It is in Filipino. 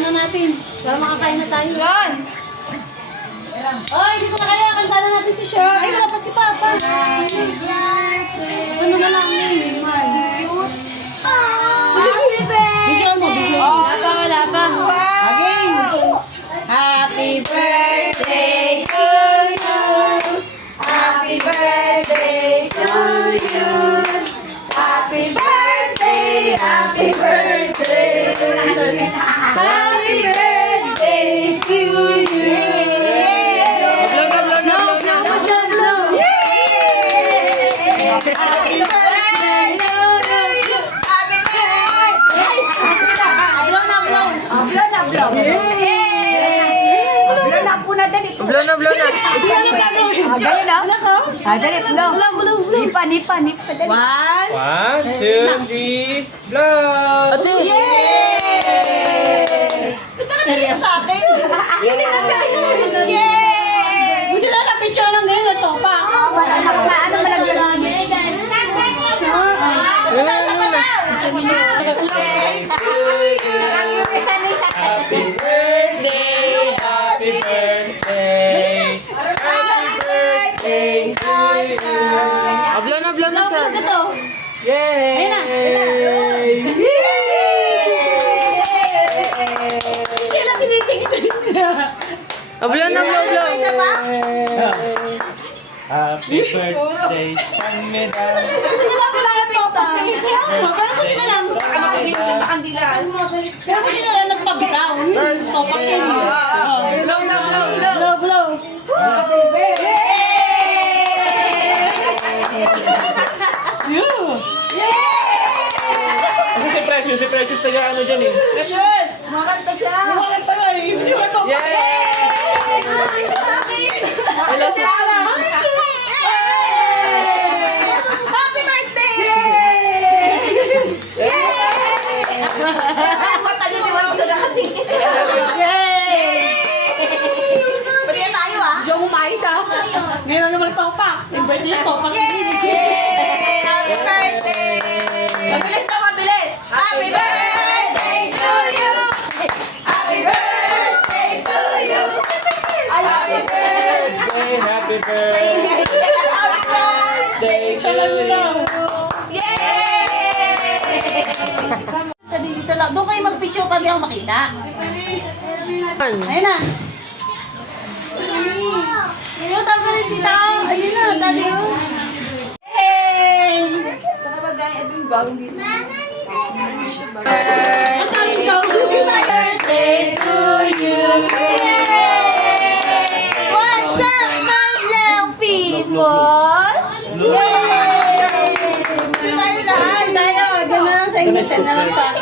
kantahan na natin. Para makakain na tayo. John! Oy, dito na kaya. Kantahan na natin si Sean. Ay, wala pa si Papa. Ano na lang yun? Cute. Happy birthday! Video mo, video. Wala pa. Again. Happy birthday to you. Happy birthday to you. Happy birthday, happy birthday. Happy birthday to you. Happy birthday to you. Happy birthday. Blow na, blow. Blow na, blow. Blow na po na dali. Blow na, blow na. Dali na. Dali, blow. Nipa, nipa, nipa. Dali. 1, 2, 3, blow! Ate! Yay! Seryoso sa akin? Hindi na tayo! Yay! Buti na lang picture lang ngayon na to pa. Wala na pala. Ano malagyan? Happy birthday! Happy birthday! Happy birthday to you! Blow na siya. Yay! Ayun na, siya lang tinitingin niya. Blow na, blow. Happy Eh, birthday, San Medal. Buti na lang wala na to pa. Pero buti na lang. Baka masabihin siya sa kandila. Pero buti na lang nagpabitaw. To pa kayo. Blow na, blow, blow. Blow, blow. Kasi si Precious taga ano dyan eh. Precious! Kumakanta siya. Kumakanta nga eh. Hindi ko ito. Yay! Kumakanta siya sa amin. Hello, Kumakanta siya. Happy birthday! Mata niyo, di wala ko sa dating. Pati na tayo ah. Diyo mo mais ah. Ngayon na naman ito pa. Yung birthday ito. Happy birthday! Mabilis na, mabilis! Happy birthday to you! Happy birthday to you! Happy birthday! Happy birthday! Happy birthday to you! Yay! Dito lang. Doon kayo mag-picture pa, di ako makita. Ayun na. Ayun, tabi rin tita. Ayun na, tabi yun. Hey! Birthday to you. What's up, madlang people? Yay! Tayo lahat. Tayo. Diyan na lang sa inyo. Send na lang sa akin.